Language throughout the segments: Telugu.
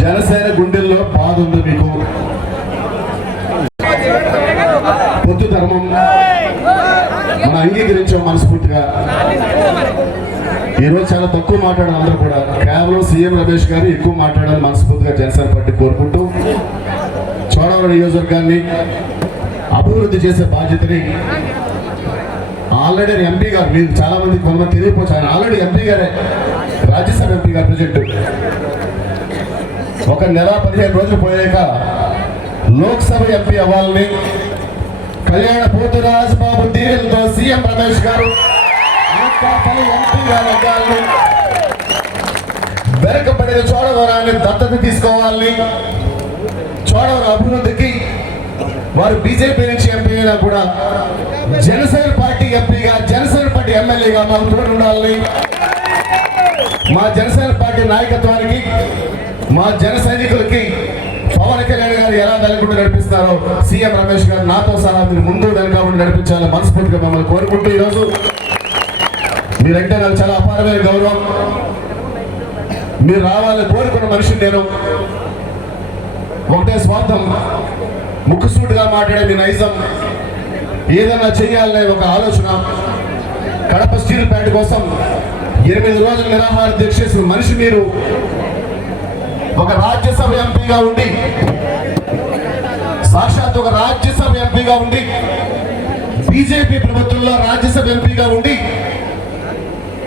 జనసేన గుండెల్లో బాధ ఉంది మీకు. పొత్తు ధర్మం మనం అంగీకరించాం మనస్ఫూర్తిగా. ఈరోజు చాలా తక్కువ మాట్లాడారు అందరూ కూడా కేవలం సీఎం రమేష్ గారు ఎక్కువ మాట్లాడాలని మనస్ఫూర్తిగా జనసేన పార్టీ కోరుకుంటూ చోడవరం నియోజకవర్గాన్ని అభివృద్ధి చేసే బాధ్యతని ఆల్రెడీ ఎంపీ గారు మీరు చాలా మంది కొంతమంది తెలియకపోవచ్చు ఆయన ఆల్రెడీ ఎంపీ గారే. రాజ్యసభ ఎంపీ గారు ప్రజెంట్ ఒక నెల పదిహేను రోజులు పోయాక లోక్సభ ఎంపీ అవ్వాలని కళ్యాణ పోతురాజ్ బాబు దీవెనతో సీఎం రమేష్ గారు వెనకబడిన చోడవరాన్ని దత్తత తీసుకోవాలని చోడవరం అభివృద్ధికి వారు బీజేపీ నుంచి ఎంపీ అయినా కూడా జనసేన పార్టీ ఎంపీగా జనసేన పార్టీ ఎమ్మెల్యేగా మాకు తోడు ఉండాలని మా జనసేన పార్టీ నాయకత్వానికి మా జన సైనికులకి పవన్ కళ్యాణ్ గారు ఎలా వెనకుంటూ నడిపిస్తారో సీఎం రమేష్ గారు నాతో సహా మీరు ముందు వెనుక ఉండి నడిపించాలని మనస్ఫూర్తిగా మిమ్మల్ని కోరుకుంటూ ఈరోజు మీరంటే నాకు చాలా అపారమైన గౌరవం. మీరు రావాలని కోరుకున్న మనిషిని నేను ఒకటే స్వార్థం ముక్కుసూటుగా మాట్లాడే మీ నైజం ఏదైనా చేయాలనే ఒక ఆలోచన కడప స్టీల్ ప్లాంట్ కోసం ఎనిమిది రోజులు నిరాహార దీక్ష చేసిన మనిషి మీరు ఒక రాజ్యసభ ఎంపీగా ఉండి సాక్షాత్ ఒక రాజ్యసభ ఎంపీగా ఉండి బీజేపీ ప్రభుత్వంలో రాజ్యసభ ఎంపీగా ఉండి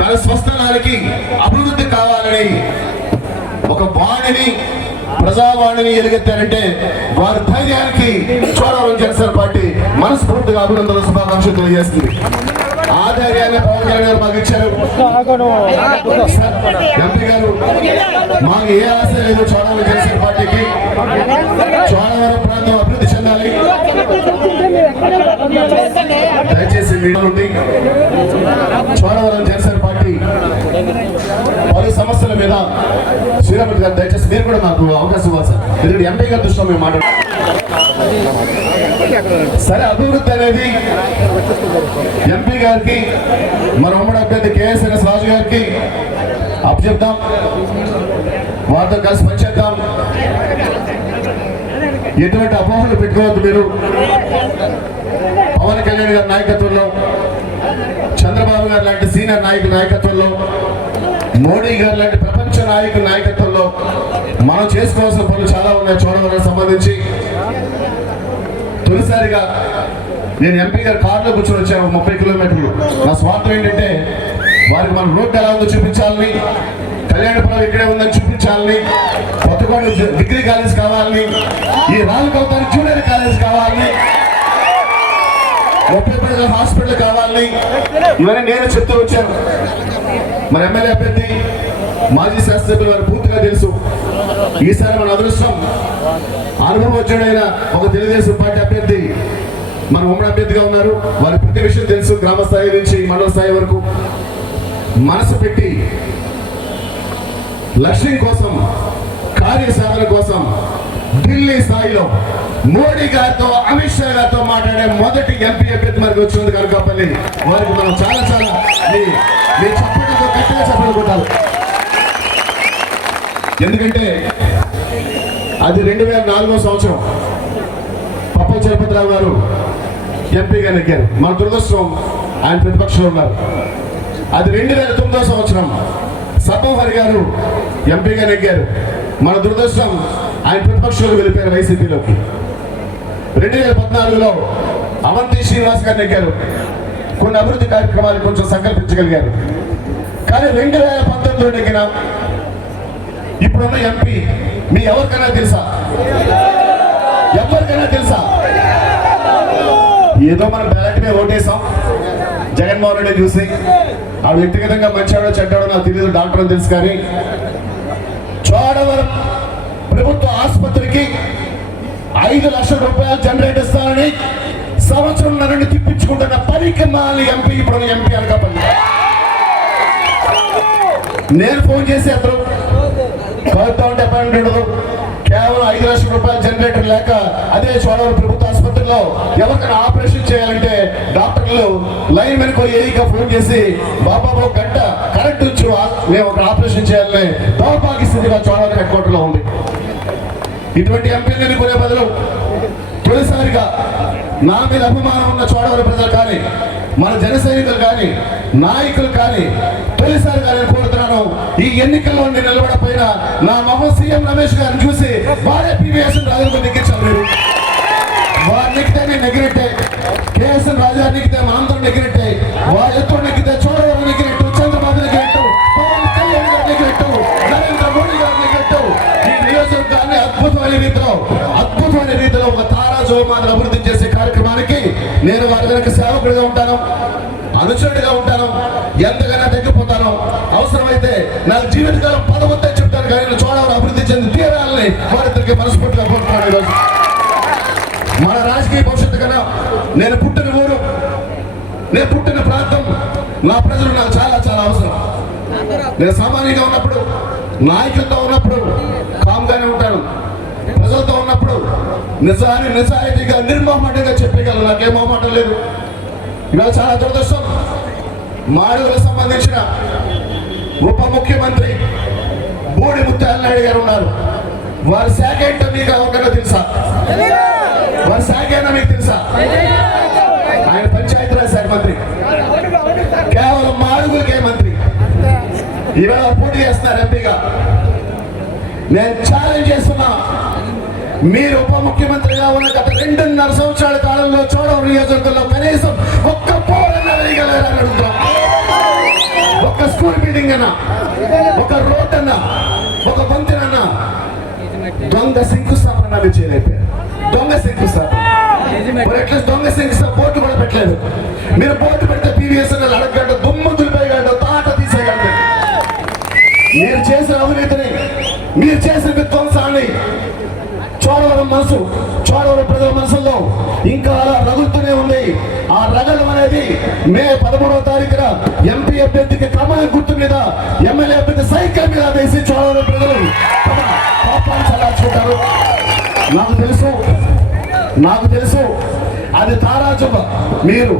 తన స్వస్థలానికి అభివృద్ధి కావాలని ఒక వాణిని ప్రజావాణిని ఎలుగెత్తారంటే వారి ధైర్యానికి చోడవరం జనసేన పార్టీ మనస్ఫూర్తిగా అభినందన శుభాకాంక్షలు తెలియజేస్తుంది. ధైర్యాన్ని పవన్ కళ్యాణ్ గారు మాకు ఇచ్చారు. ఎంపీ గారు మాకు ఏ ఆశ లేదు చోడవరం జనసేన పార్టీకి. చోడవరం ప్రాంతం అభివృద్ధి చెందాలి. దయచేసి మీ నుండి చోడవరం జనసేన పార్టీ పలు సమస్యల మీద శ్రీరాములు గారు దయచేసి మీరు కూడా నాకు అవకాశం ఇవ్వాలి సార్. ఎందుకంటే ఎంపీ గారి దృష్టిలో మేము మాట్లాడు సరే అభివృద్ధి అనేది ఎంపీ గారికి మన ఉమ్మడి అభ్యర్థి కేఎస్ఎన్ఎస్ రాజు గారికి అప్పచెప్తాం. వారితో కలిసి పనిచేద్దాం ఎటువంటి అపోహలు పెట్టుకోవద్దు మీరు. పవన్ కళ్యాణ్ గారి నాయకత్వంలో చంద్రబాబు గారు లాంటి సీనియర్ నాయకుల నాయకత్వంలో మోడీ గారు లాంటి ప్రపంచ నాయకుల నాయకత్వంలో మనం చేసుకోవాల్సిన పనులు చాలా ఉన్నాయి చూడవరకు సంబంధించి. తొలిసారిగా నేను ఎంపీ గారు కారులో కూర్చొని వచ్చాను ముప్పై కిలోమీటర్లు. నా స్వార్థం ఏంటంటే వారికి మన రోడ్డు ఎలా ఉందో చూపించాలని కళ్యాణపురం ఇక్కడే ఉందని చూపించాలని కొత్తగూడ డిగ్రీ కాలేజ్ కావాలని ఈ రాజకౌతానికి జూనియర్ కాలేజ్ కావాలని ముప్పై పడగల హాస్పిటల్ కావాలని ఇవన్నీ నేను చెప్తూ వచ్చాను. మన ఎమ్మెల్యే అభ్యర్థి మాజీ శాస్త్రసభ్యులు వారు పూర్తిగా తెలుసు. ఈసారి మన అదృష్టం అనుభవజ్ఞుడైన ఒక తెలుగుదేశం పార్టీ అభ్యర్థి మన ఉమ్మడి అభ్యర్థిగా ఉన్నారు. వారి ప్రతి విషయం తెలుసు గ్రామ స్థాయి నుంచి మండల స్థాయి వరకు. మనసు పెట్టి లక్ష్యం కోసం కార్యసాధన కోసం ఢిల్లీ స్థాయిలో మోడీ గారితో అమిత్ షా గారితో మాట్లాడే మొదటి ఎంపీ అభ్యర్థి మనకి వచ్చింది కనుకపల్లి. వారికి మనం చాలా చాలా మీ మీ చప్పటితో గట్టిగా చప్పట్లు ఎందుకంటే అది రెండు వేల నాలుగో సంవత్సరం. పప్ప చలపతిరావు గారు ఎంపీగా నెగ్గారు. మన దురదృష్టం ఆయన ప్రతిపక్షంలో ఉన్నారు. అది రెండు వేల తొమ్మిదో సంవత్సరం. సబ్బోహరి గారు ఎంపీగా నెగ్గారు. మన దురదృష్టం ఆయన ప్రతిపక్షంలోకి వెళ్ళిపోయారు వైసీపీలోకి రెండు వేల పద్నాలుగులో అవంతి శ్రీనివాస్ గారిని ఎక్కారు. కొన్ని అభివృద్ధి కార్యక్రమాలు కొంచెం సంకల్పించగలిగారు. కానీ రెండు వేల పంతొమ్మిదిలో ఎక్కిన ఇప్పుడున్న ఎంపీ మీ ఎవరికైనా తెలుసా? ఎవరికైనా తెలుసా? ఏదో మనం బ్యాలెట్ మీద ఓటేసాం. జగన్మోహన్ రెడ్డి చూసి. ఆ వ్యక్తిగతంగా మంచాడో చెడ్డాడో నాకు తెలియదు డాక్టర్ అని తెలుసు కానీ ప్రభుత్వ ఆసుపత్రికి ఐదు లక్షల రూపాయలు జనరేట్ ఇస్తానని సంవత్సరం నన్ను తిప్పించుకుంటున్న పనికి మాలి ఎంపీ ఇప్పుడు ఎంపీ అనకాపల్లి నేను ఫోన్ చేసి అతను గవర్నమెంట్ అపాయింట్మెంట్ ఉండదు. కేవలం ఐదు లక్షల రూపాయల జనరేటర్ లేక అదే చోడవరం ప్రభుత్వ ఆసుపత్రిలో ఎవరికైనా ఆపరేషన్ చేయాలంటే డాక్టర్లు లైన్ మెన్ ఏఈగా ఫోన్ చేసి బాబా గంట కరెక్ట్ ఉంచు మేము ఒక ఆపరేషన్ చేయాలని దౌర్భాగ్య స్థితిగా చోడవరం హెడ్ క్వార్టర్లో ఉంది. ఇటువంటి ఎంపీని ఎన్నుకునే బదులు తొలిసారిగా నా మీద అభిమానం ఉన్న చోడవరి ప్రజలు కానీ మన జన సైనికులు కానీ నాయకులు కానీ తొలిసారిగా నేను కోరుతున్నాను ఈ ఎన్నికల్లో నేను నిలబడపోయిన నా మొహం సీఎం రమేష్ గారిని చూసి వారే పివిఎస్ రాజులకు నెగ్గించాలి మీరు. వారు నెగ్గితే నేను నెగ్గినట్టే కేఎస్ఎన్ రాజు గారు నెగ్గితే మనందరం నెగ్గినట్టే. ఉంటాను అనుచరుడిగా ఉంటాను ఎంతగానో తగ్గిపోతాను అవసరమైతే నా జీవితకాలం పదవద్దే చెప్తాను కానీ నేను చోడవరం అభివృద్ధి చెంది తీరాలని వారిద్దరికి మనస్ఫూర్తిగా కోరుతున్నాను ఈరోజు. మన రాజకీయ భవిష్యత్తు కన్నా నేను పుట్టిన ఊరు నేను పుట్టిన ప్రాంతం నా ప్రజలు నాకు చాలా చాలా అవసరం. నేను సామాన్యంగా ఉన్నప్పుడు నాయకులతో ఉన్నప్పుడు కామ్గానే ఉంటాను. ప్రజలతో ఉన్నప్పుడు నిజాన్ని నిజాయితీగా నిర్మోహమాటంగా చెప్పగలను. నాకేం మొహమాటం లేదు. ఇవాళ చాలా దురదృష్టం. మాడుగులకు సంబంధించిన ఉప ముఖ్యమంత్రి బూడి ముత్యాలనాయుడు గారు ఉన్నారు. వారి శాఖ ఏంటో మీకు ఎవరికైనా తెలుసా? వారి శాఖ ఏంటో మీకు తెలుసా? ఆయన పంచాయతీరాజ్ శాఖ మంత్రి. కేవలం మాడుగులకే మంత్రి. ఇవాళ పోటీ చేస్తున్నారు ఎంపీగా. నేను ఛాలెంజ్ చేస్తున్నా. మీరు ఉప ముఖ్యమంత్రిగా ఉన్న గత రెండున్నర సంవత్సరాల కాలంలో చూడవరం నియోజకవర్గంలో కనీసం ఒక్క పోరన్న వేయగలరని అడుగుతాం ఒక స్కూల్ బిల్డింగ్ అన్న ఒక రోడ్ అన్న ఒక వంతెనన్నా దొంగ శంకుస్థాపన చేయలేకపోయారు. దొంగ శంకుస్థాపన. ఎట్లా దొంగ శంకుస్థాపన బోర్డు కూడా పెట్టలేదు. మీరు బోర్డు పెడితే పీవీఎస్ అడగంట దుమ్ము దులిపేయగలడు తాట తీసేయగలడు మీరు చేసిన అవినీతిని మీరు చేసిన విధ్వంసాన్ని చోడవరం మనసు చోడవరం ప్రజల మనసుల్లో ఇంకా అలా రగులుతూనే ఉంది. ఆ రగలం అనేది మే పదమూడవ తారీఖున ఎంపీ అభ్యర్థికి క్రమాన్ని గుర్తు మీద ఎమ్మెల్యే అభ్యర్థి సైకిల్ మీద వేసి చోడవరం ప్రజలు తమ కోపాన్ని చల్లార్చుకుంటారు. నాకు తెలుసు నాకు తెలుసు. అది తారాజువ మీరు.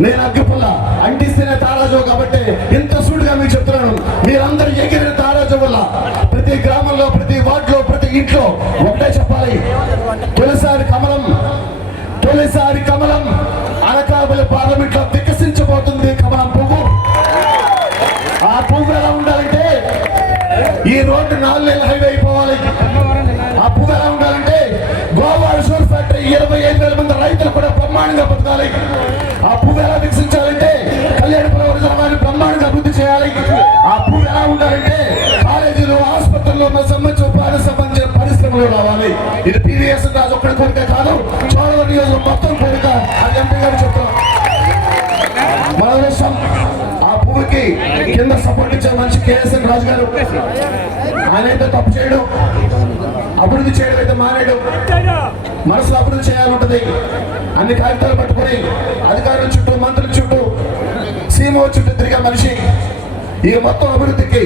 నేను అగ్గిపుల్ల అంటిస్తేనే తారాజువ కాబట్టి ఇంత సూటిగా మీకు చెప్తున్నాను. మీరందరూ ఎగిరిన తారాజువల్ల ప్రతి గ్రామంలో ప్రతి వార్డులో ఇంట్లో ఒకటే చెప్పాలి. తొలిసారి కమలం తొలిసారి కమలం. అనకాపల్లి పార్లమెంట్లో వికసించబోతుంది కమలం పువ్వు. ఆ పువ్వు ఎలా ఉండాలంటే ఈ రోడ్డు నాలుగు నెలల హైవే అయిపోవాలి. ఆ పువ్వు ఎలా ఉండాలంటే గోవా షూర్ ఫ్యాక్టరీ ఇరవై ఐదు వేల మంది రైతులు కూడా బ్రహ్మాండంగా బతకాలి. ఆ పువ్వు ఎలా వికసించాలంటే కళ్యాణపురం రిజర్వాన్ని బ్రహ్మాండంగా అభివృద్ధి చేయాలి. ఆ పువ్వు ఎలా ఉండాలంటే కాలేజీలో ఆసుపత్రుల్లో సంబంధించి కూడా రావాలి. ఇది టీవీఎస్ రాజు ఒక్కడి కోరిక కాదు. చోడవరం నియోజకవర్గం మొత్తం కోరిక అది ఎంపీ గారు చెప్తాం మన విషయం ఆ భూమికి కింద సపోర్ట్ ఇచ్చే మనిషి కేఎస్ఎన్ రాజు గారు. ఆయన అయితే తప్పు చేయడం. అభివృద్ధి చేయడం అయితే మానేడు. మనసులో అభివృద్ధి చేయాలంటది అన్ని కాగితాలు పట్టుకొని అధికారుల చుట్టూ మంత్రుల చుట్టూ సీమో చుట్టూ తిరిగే మనిషి. ఈ మొత్తం అభివృద్ధికి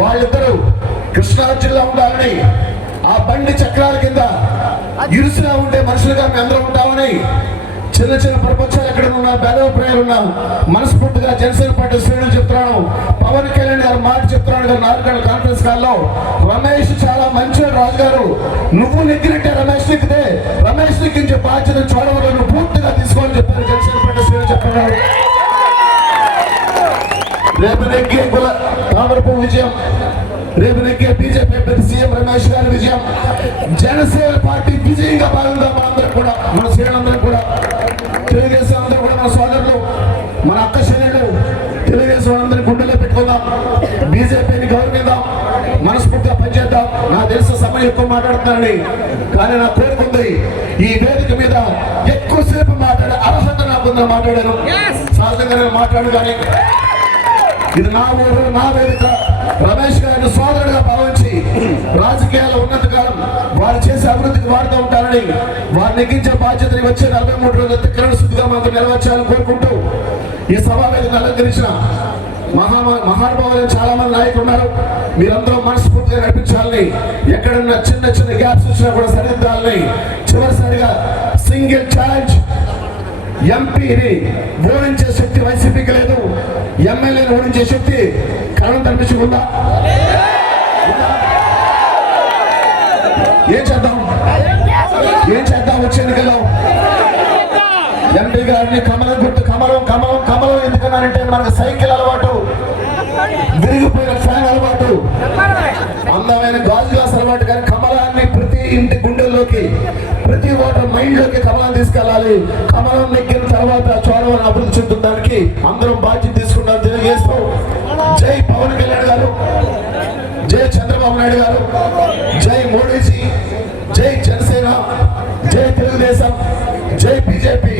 వాళ్ళిద్దరూ కృష్ణా జిల్లా ఉండాలని ఆ బండి చక్రాల కింద ఇరుసులా ఉండే మనుషులుగా మేము అందరం ఉంటామని చిన్న చిన్న ప్రపంచాలు ఎక్కడ ఉన్నా భేదాభిప్రాయాలు ఉన్నా మనస్ఫూర్తిగా జనసేన పార్టీ శ్రేణులు చెప్తున్నాను. పవన్ కళ్యాణ్ గారు మాట చెప్తున్నాడు గారు నాలుగు గంటల కాన్ఫరెన్స్ కాల్లో రమేష్ చాలా మంచి రాజు గారు నువ్వు నెగ్గినట్టే రమేష్ నెక్కితే రమేష్ నెక్కించే బాధ్యత చూడవలను పూర్తిగా తీసుకోవాలని చెప్పారు జనసేన పార్టీ శ్రేణులు చెప్తున్నారు. రేపు నెగ్గే కుల తామరపు విజయం. రేపు నెగ్గే విజయం జనసేన పార్టీ విజయంగా భాగంగా మనందరం కూడా మన శ్రేణులందరం కూడా తెలుగుదేశం అందరూ కూడా మన సోదరులు మన అక్క శ్రేణులు తెలుగుదేశం అందరి గుండెలో పెట్టుకుందాం. బీజేపీని గౌరవిద్దాం. మనస్ఫూర్తిగా పనిచేద్దాం. నాకు తెలిసిన సమయం ఎక్కువ మాట్లాడుతున్నానని కానీ నా కోరుకుంది ఈ వేదిక మీద ఎక్కువసేపు మాట్లాడే అర్హత నాకుందని మాట్లాడాను. సహజంగా మాట్లాడు కానీ ఇది నా ఊరు నా వేదిక. రమేష్ గారిని సోదరుడిగా రాజకీయాల రాజకీయాల్లో ఉన్నంత కాలం వారు చేసే అభివృద్ధికి వాడుతూ ఉంటారని వారు నెగ్గించే బాధ్యతని వచ్చే నలభై మూడు రోజుల కిరణ్ శుద్ధిగా మాకు నెరవేర్చాలని కోరుకుంటూ ఈ సమావేశం అలంకరించిన మహా మహానుభావులు చాలా మంది నాయకులు ఉన్నారు. మీరందరూ మనస్ఫూర్తిగా నడిపించాలని ఎక్కడన్నా చిన్న చిన్న గ్యాప్స్ వచ్చినా కూడా సరిదిద్దాలని చివరిసారిగా సింగిల్ ఛాలెంజ్ ఎంపీని ఓడించే శక్తి వైసీపీకి లేదు. ఎమ్మెల్యేని ఓడించే శక్తి కరణం తప్పించి ఎంపీ గారిని కమలం గుర్తు కమలం కమలం కమలం ఎందుకన్నానంటే మనకు సైకిల్ అలవాటు. విరిగిపోయిన ఫ్యాన్ అలవాటు. అందమైన గాజు గ్లాస్ అలవాటు కానీ కమలాన్ని ప్రతి ఇంటి గుండెల్లోకి ప్రతి ఓటర్ మైండ్లోకి కమలం తీసుకెళ్ళాలి. కమలం నెగ్గిన తర్వాత చోడవరం అభివృద్ధి చెందడానికి అందరం బాధ్యత తీసుకున్నారు తెలియజేస్తూ జై పవన్ కళ్యాణ్ గారు. జై చంద్రబాబు నాయుడు గారు. జై మోడీజీ. జై జనసేన. జై తెలుగుదేశం. जय बीजेपी।